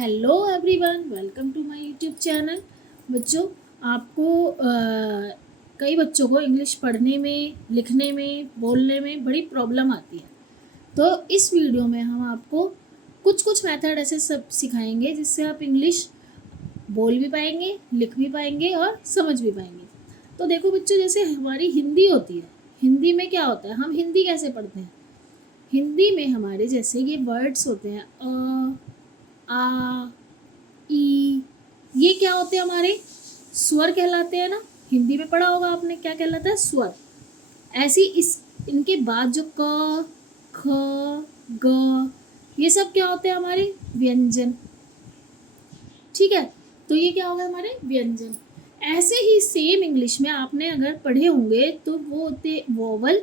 Hello everyone, welcome to my YouTube channel. बच्चों, आपको कई बच्चों को इंग्लिश पढ़ने में, लिखने में, बोलने में बड़ी प्रॉब्लम आती है। तो इस वीडियो में हम आपको कुछ कुछ मेथड ऐसे सब सिखाएंगे जिससे आप इंग्लिश बोल भी पाएंगे, लिख भी पाएंगे और समझ भी पाएंगे। तो देखो बच्चों, जैसे हमारी हिंदी होती है, हिंदी में क्या होता है, हम हिंदी कैसे पढ़ते हैं। हिंदी में हमारे जैसे ये वर्ड्स होते हैं आ, ई, ये क्या होते हैं, हमारे स्वर कहलाते हैं ना। हिंदी में पढ़ा होगा आपने, क्या कहलाता है, स्वर। ऐसी इनके बाद जो क, ख, ग, ये सब क्या होते हैं, हमारे व्यंजन। ठीक है, तो ये क्या होगा, हमारे व्यंजन। ऐसे ही सेम इंग्लिश में आपने अगर पढ़े होंगे तो वो होते वोवल।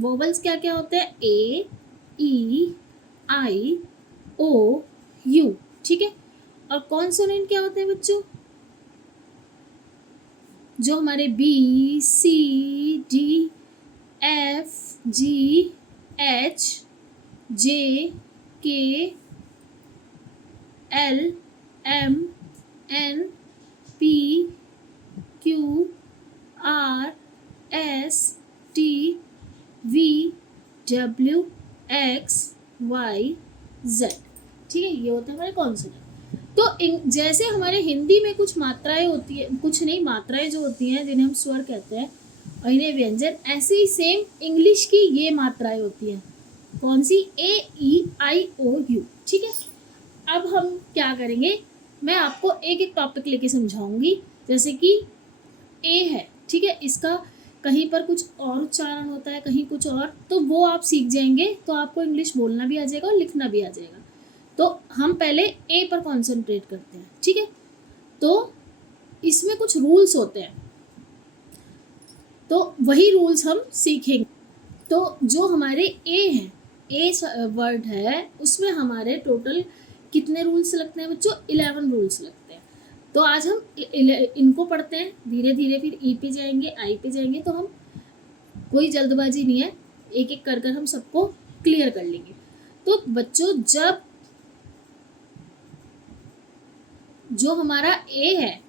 वोवल्स क्या क्या होते हैं, ए, ई, आई, ओ, यू। ठीक है, और कॉन्सोनेंट क्या होते हैं बच्चों, जो हमारे B, C, D, F, G, H, J, K, L, M, N, P, Q, R, S, T, V, W, X, Y, Z. ठीक है, ये होते हैं हमारे कॉन्सोनेंट। तो जैसे हमारे हिंदी में कुछ मात्राएं होती है, कुछ नहीं, मात्राएं जो होती हैं जिन्हें हम स्वर कहते हैं और इन्हें व्यंजन, ऐसे ही सेम इंग्लिश की ये मात्राएं होती हैं। कौन सी, ए, ई, आई, ओ, यू। ठीक है, अब हम क्या करेंगे, मैं आपको एक एक टॉपिक लेके समझाऊंगी। जैसे कि ए है, ठीक है, इसका कहीं पर कुछ और उच्चारण होता है, कहीं कुछ और, तो वो आप सीख जाएंगे तो आपको इंग्लिश बोलना भी आ जाएगा और लिखना भी आ जाएगा। तो हम पहले ए पर कॉन्सेंट्रेट करते हैं। ठीक है, तो इसमें कुछ रूल्स होते हैं, तो वही रूल्स हम सीखेंगे। तो जो हमारे ए हैं, ए वर्ड है, उसमें हमारे टोटल कितने रूल्स लगते हैं बच्चों, 11 रूल्स लगते हैं। तो आज हम इनको पढ़ते हैं धीरे धीरे, फिर ई पे जाएंगे, आई पे जाएंगे। तो हम, कोई जल्दबाजी नहीं है, एक एक कर हम सबको क्लियर कर लेंगे। तो बच्चों, जब जो हमारा ए है,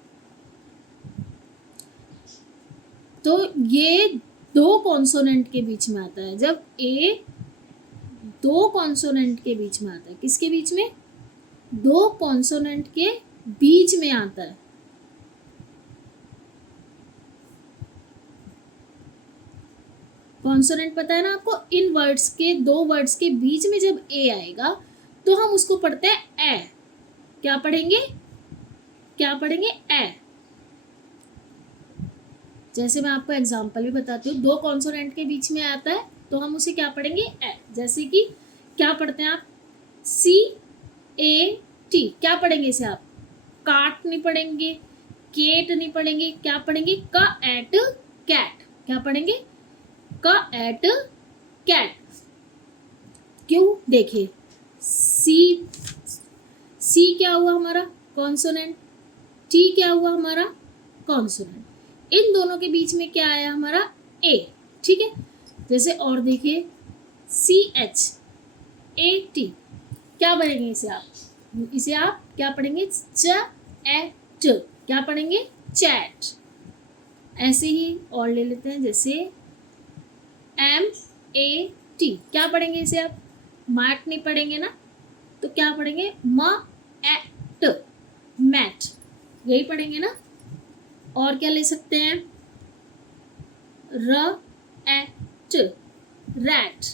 तो ये दो कॉन्सोनेंट के बीच में आता है। जब ए दो कॉन्सोनेंट के बीच में आता है, किसके बीच में, दो कॉन्सोनेंट के बीच में आता है। कॉन्सोनेंट पता है ना आपको, इन वर्ड्स के, दो वर्ड्स के बीच में जब ए आएगा तो हम उसको पढ़ते हैं ए। क्या पढ़ेंगे, क्या पढ़ेंगे, ए। जैसे मैं आपको एग्जांपल भी बताती हूँ, दो कॉन्सोनेंट के बीच में आता है तो हम उसे क्या पढ़ेंगे, ए। जैसे कि क्या पढ़ते हैं आप, सी, ए, टी, क्या पढ़ेंगे इसे आप, काट नहीं पढ़ेंगे, केट नहीं पढ़ेंगे, क्या पढ़ेंगे, का एट कैट। क्या पढ़ेंगे, का एट कैट। क्यों, देखिए, सी, सी क्या हुआ हमारा, कॉन्सोनेंट, टी क्या हुआ हमारा, कॉन्सोनेंट। इन दोनों के बीच में क्या आया हमारा, ए। ठीक है, जैसे और देखिए, सी, एच, ए, टी, क्या पढ़ेंगे इसे आप क्या पढ़ेंगे, च, ए, ट, क्या पढ़ेंगे, चैट। ऐसे ही और ले लेते हैं, जैसे एम, ए, टी, क्या पढ़ेंगे इसे आप, मैट नहीं पढ़ेंगे ना, तो क्या पढ़ेंगे, म, ए, ट, मैट, यही पढ़ेंगे ना। और क्या ले सकते हैं, र, ए, ट, रैट,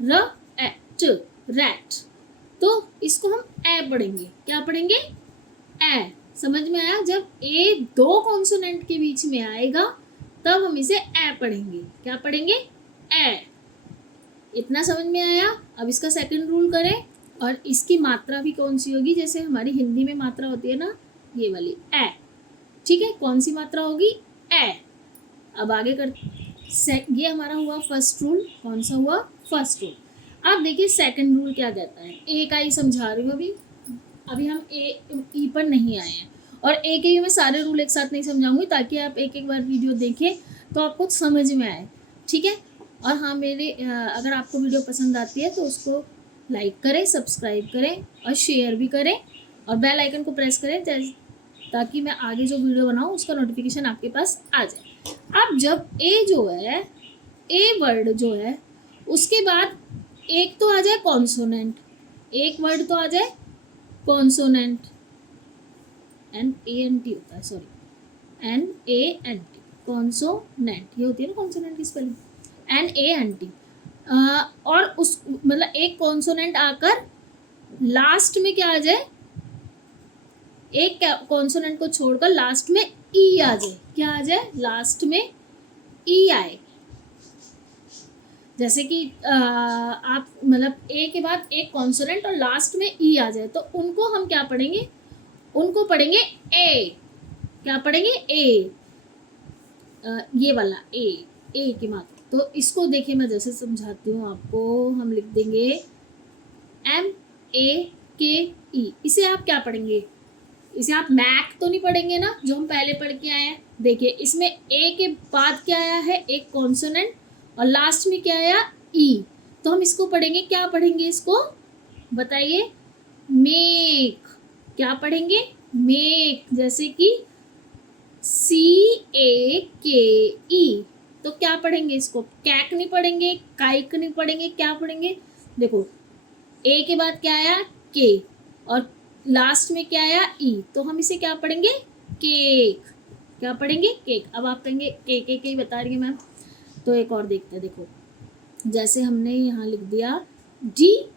र, ए, ट, रैट। तो इसको हम ए पढ़ेंगे, क्या पढ़ेंगे, ए। समझ में आया, जब ए दो कॉन्सोनेंट के बीच में आएगा तब हम इसे ए पढ़ेंगे, क्या पढ़ेंगे, ए। इतना समझ में आया। अब इसका सेकंड रूल करें, और इसकी मात्रा भी कौन सी होगी, जैसे हमारी हिंदी में मात्रा होती है ना, ये वाली ए। ठीक है, कौन सी मात्रा होगी, ए। अब आगे करते, ये हमारा हुआ फर्स्ट रूल। कौन सा हुआ, फर्स्ट रूल। अब देखिए सेकंड रूल क्या कहता है, ए का ही समझा रही हूँ अभी हम ए, ई पर नहीं आए हैं। और ए के मैं सारे रूल एक साथ नहीं समझाऊंगी, ताकि आप एक एक बार वीडियो देखें तो आपको समझ में आए। ठीक है, और हाँ, मेरे अगर आपको वीडियो पसंद आती है तो उसको लाइक करें, सब्सक्राइब करें और शेयर भी करें और बेल आइकन को प्रेस करें ताकि मैं आगे जो वीडियो बनाऊँ उसका नोटिफिकेशन आपके पास आ जाए। अब जब ए जो है, ए वर्ड जो है, उसके बाद एक तो आ जाए कॉन्सोनेंट, एक वर्ड तो आ जाए कॉन्सोनेंट, NANT होता है, सॉरी NANT, कॉन्सोनेंट, ये होती है ना कॉन्सोनेंट की स्पेलिंग, NANT। और उस मतलब एक कॉन्सोनेंट आकर लास्ट में क्या आ जाए, एक कॉन्सोनेंट को छोड़कर लास्ट में ई आ जाए। क्या आ जाए, लास्ट में ई आए। जैसे कि आप मतलब ए के बाद एक कॉन्सोनेंट और लास्ट में ई आ जाए, तो उनको हम क्या पढ़ेंगे, उनको पढ़ेंगे ए। क्या पढ़ेंगे, ए, ये वाला ए की मात्रा। तो इसको देखिए मैं जैसे समझाती हूँ आपको, हम लिख देंगे MAKE। इसे आप क्या पढ़ेंगे, इसे आप मैक तो नहीं पढ़ेंगे ना, जो हम पहले पढ़ के आए हैं। देखिए इसमें ए के बाद क्या आया है, एक कॉन्सोनेंट और लास्ट में क्या आया, ई। तो हम इसको पढ़ेंगे, क्या पढ़ेंगे इसको बताइए, मेक। क्या पढ़ेंगे, मेक। जैसे कि CAKE, तो क्या पढ़ेंगे इसको, कैक नहीं पढ़ेंगे, काइक नहीं पढ़ेंगे, क्या पढ़ेंगे, देखो ए के बाद क्या आया, के, और लास्ट में क्या आया, ई। तो हम इसे क्या पढ़ेंगे, केक। क्या पढ़ेंगे, केक। अब आप कहेंगे के ही बता रही है मैम, तो एक और देखते हैं। देखो जैसे हमने यहाँ लिख दिया DATE,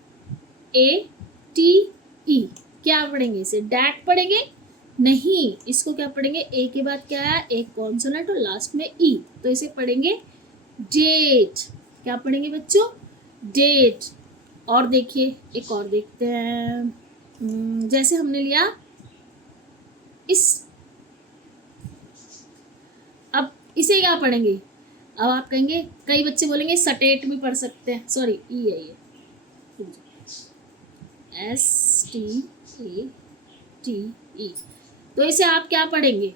क्या पढ़ेंगे इसे, डैट पढ़ेंगे नहीं, इसको क्या पढ़ेंगे, ए के बाद क्या आया, एक कॉन्सोनेंट और लास्ट में ई, तो इसे पढ़ेंगे डेट। क्या पढ़ेंगे बच्चों, डेट। और देखिए एक और देखते हैं, जैसे हमने लिया इस, अब इसे क्या पढ़ेंगे, अब आप कहेंगे, कई बच्चे बोलेंगे सटेट भी पढ़ सकते हैं, सॉरी ई है ये, STATE। तो इसे आप क्या पढ़ेंगे,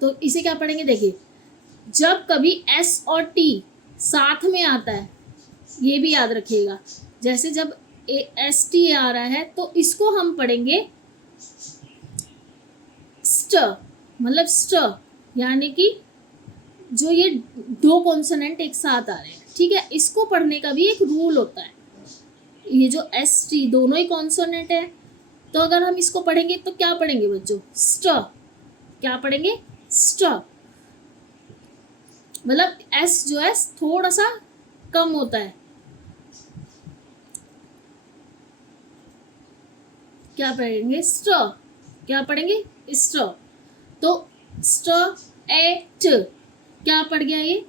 तो इसे क्या पढ़ेंगे, देखिए जब कभी S और T साथ में आता है, ये भी याद रखिएगा, जैसे जब ST आ रहा है तो इसको हम पढ़ेंगे स्ट, मतलब स्ट, यानी कि जो ये दो कॉन्सोनेंट एक साथ आ रहे हैं, ठीक है। इसको पढ़ने का भी एक रूल होता है, ये जो ST दोनों ही कॉन्सोनेंट है, तो अगर हम इसको पढ़ेंगे तो क्या पढ़ेंगे बच्चों, स्ट। क्या पढ़ेंगे, स्ट, मतलब S जो है थोड़ा सा कम होता है। क्या पढ़ेंगे, स्ट। क्या पढ़ेंगे, स्ट। तो स्ट एट, क्या पढ़ गया ये,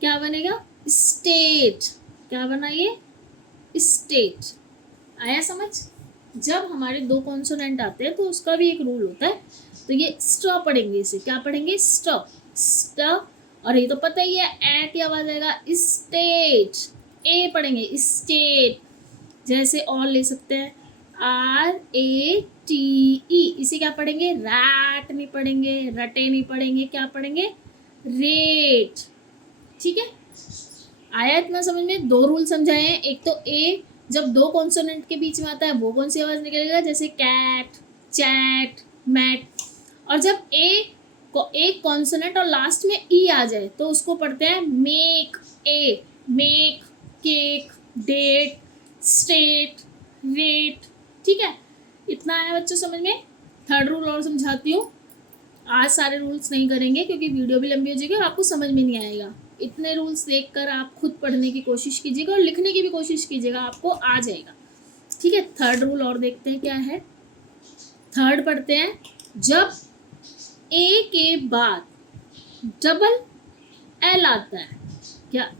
क्या बनेगा, स्टेट। क्या बना ये, स्टेट। आया समझ। जब हमारे दो कॉन्सोनेंट आते हैं तो उसका भी एक रूल होता है, तो ये स्ट पढ़ेंगे, इसे क्या पढ़ेंगे, स्ट, स्ट। और ये तो पता ही है, ए की आवाज आएगा, स्टेट। ए पढ़ेंगे, स्टेट। जैसे और ले सकते हैं RATE, इसे क्या पढ़ेंगे, रैट नहीं पढ़ेंगे, रटे नहीं पढ़ेंगे, क्या पढ़ेंगे, रेट। ठीक है, आया इतना समझ में। दो रूल समझाए हैं, एक तो ए जब दो कॉन्सोनेंट के बीच में आता है वो कौन सी आवाज निकलेगा, जैसे कैट, चैट, मैट। और जब एक कॉन्सोनेंट और लास्ट में ई आ जाए तो उसको पढ़ते हैं make, A, make, cake, date, state, rate. ठीक है, इतना आया बच्चों समझ में। थर्ड रूल और समझाती हूँ, आज सारे रूल्स नहीं करेंगे क्योंकि वीडियो भी लंबी हो जाएगी और आपको समझ में नहीं आएगा। इतने रूल्स देखकर आप खुद पढ़ने की कोशिश कीजिएगा और लिखने की भी कोशिश कीजिएगा, आपको आ जाएगा। ठीक है, थर्ड रूल और देखते हैं क्या है। थर्ड पढ़ते हैं, जब ए के बाद डबल एल आता है, क्या,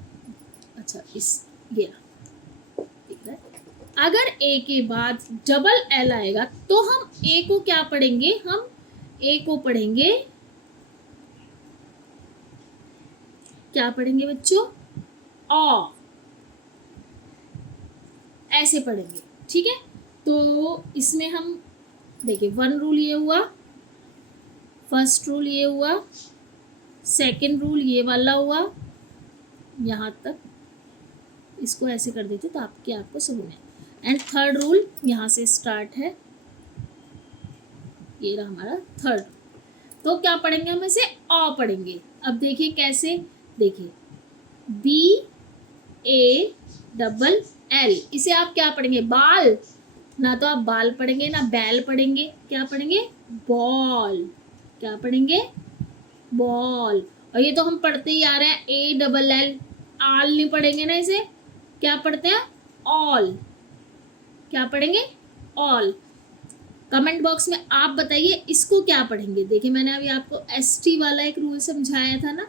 अच्छा इस ये अगर ए के बाद डबल एल आएगा तो हम ए को क्या पढ़ेंगे, हम ए को पढ़ेंगे, क्या पढ़ेंगे बच्चों, ऑ, ऐसे पढ़ेंगे। ठीक है, तो इसमें हम देखिए, वन रूल ये हुआ, फर्स्ट रूल ये हुआ, सेकंड रूल ये वाला हुआ यहाँ तक, इसको ऐसे कर देते तो आपको सब होना। एंड थर्ड रूल यहाँ से स्टार्ट है, ये रहा हमारा थर्ड। तो क्या पढ़ेंगे हम इसे? अ पढ़ेंगे। अब देखिए कैसे, देखिए BALL, इसे आप क्या पढ़ेंगे? बाल। ना तो आप बाल पढ़ेंगे ना बैल पढ़ेंगे, क्या पढ़ेंगे? बॉल। क्या पढ़ेंगे? बॉल। और ये तो हम पढ़ते ही आ रहे हैं ALL, आल नहीं पढ़ेंगे ना इसे, क्या पढ़ते हैं? ऑल। क्या पढ़ेंगे? ऑल। कमेंट बॉक्स में आप बताइए इसको क्या पढ़ेंगे। देखिए मैंने अभी आपको ST वाला एक रूल समझाया था ना,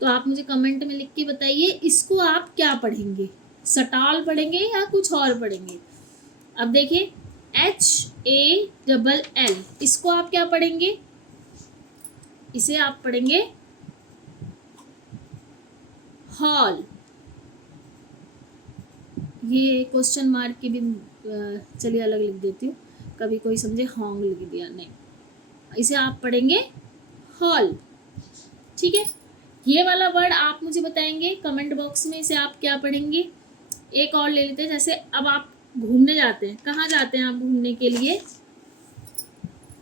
तो आप मुझे कमेंट में लिख के बताइए इसको आप क्या पढ़ेंगे, सटाल पढ़ेंगे या कुछ और पढ़ेंगे। अब देखिए HALL, इसको आप क्या पढ़ेंगे? इसे आप पढ़ेंगे हॉल। ये क्वेश्चन मार्क की भी चलिए अलग लिख देती हूँ, कभी कोई समझे हॉन्ग लिख दिया, नहीं, इसे आप पढ़ेंगे हॉल। ठीक है, ये वाला वर्ड आप मुझे बताएंगे कमेंट बॉक्स में, इसे आप क्या पढ़ेंगे। एक और ले लेते हैं, जैसे अब आप घूमने जाते हैं, कहाँ जाते हैं आप घूमने के लिए?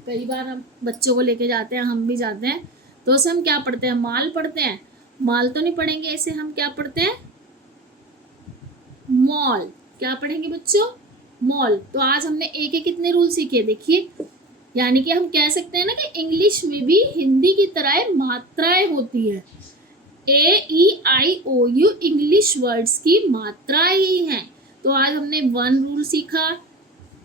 कई बार हम बच्चों को लेके जाते हैं, हम भी जाते हैं, तो उसे हम क्या पढ़ते हैं? मॉल पढ़ते हैं। मॉल तो नहीं पढ़ेंगे, इसे हम क्या पढ़ते हैं? मॉल। क्या पढ़ेंगे बच्चों? मॉल। तो आज हमने एक के कितने रूल सीखे देखिए, यानी कि हम कह सकते हैं ना कि इंग्लिश में भी हिंदी की तरह मात्राएं होती है। AEIOU इंग्लिश वर्ड्स की मात्राएं ही हैं। तो आज हमने 1 रूल सीखा,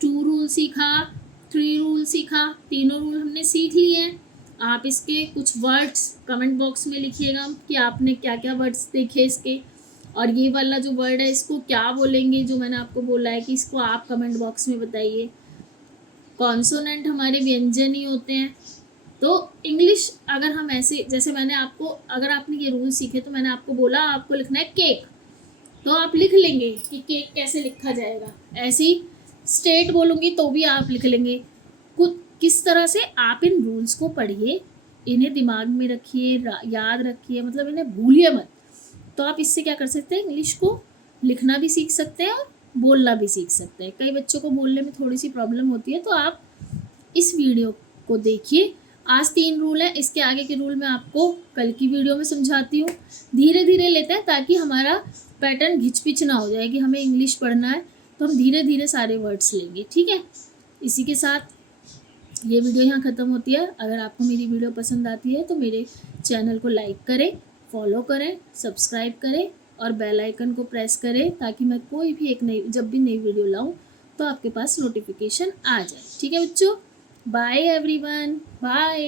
2 रूल सीखा, 3 रूल सीखा, तीनों रूल हमने सीख लिए हैं। आप इसके कुछ वर्ड्स कमेंट बॉक्स में लिखिएगा कि आपने क्या क्या वर्ड्स देखे इसके, और ये वाला जो वर्ड है इसको क्या बोलेंगे, जो मैंने आपको बोला है कि इसको आप कमेंट बॉक्स में बताइए। कॉन्सोनेंट हमारे व्यंजन ही होते हैं। तो इंग्लिश अगर हम ऐसे, जैसे मैंने आपको, अगर आपने ये रूल सीखे तो मैंने आपको बोला आपको लिखना है केक, तो आप लिख लेंगे कि केक कैसे लिखा जाएगा। ऐसे ही स्टेट बोलूँगी तो भी आप लिख लेंगे। कुछ किस तरह से आप इन रूल्स को पढ़िए, इन्हें दिमाग में रखिए, याद रखिए, मतलब इन्हें भूलिए मत। तो आप इससे क्या कर सकते हैं? इंग्लिश को लिखना भी सीख सकते हैं और बोलना भी सीख सकते हैं। कई बच्चों को बोलने में थोड़ी सी प्रॉब्लम होती है, तो आप इस वीडियो को देखिए। आज 3 रूल हैं, इसके आगे के रूल मैं आपको कल की वीडियो में समझाती हूँ। धीरे धीरे लेते हैं ताकि हमारा पैटर्न घिच-पिच ना हो जाए कि हमें इंग्लिश पढ़ना है, तो हम धीरे धीरे सारे वर्ड्स लेंगे। ठीक है, इसी के साथ ये वीडियो यहाँ ख़त्म होती है। अगर आपको मेरी वीडियो पसंद आती है तो मेरे चैनल को लाइक करें, फॉलो करें, सब्सक्राइब करें और बेल आइकन को प्रेस करें, ताकि मैं कोई भी जब भी नई वीडियो लाऊं तो आपके पास नोटिफिकेशन आ जाए। ठीक है बच्चों, बाय एवरीवन, बाय।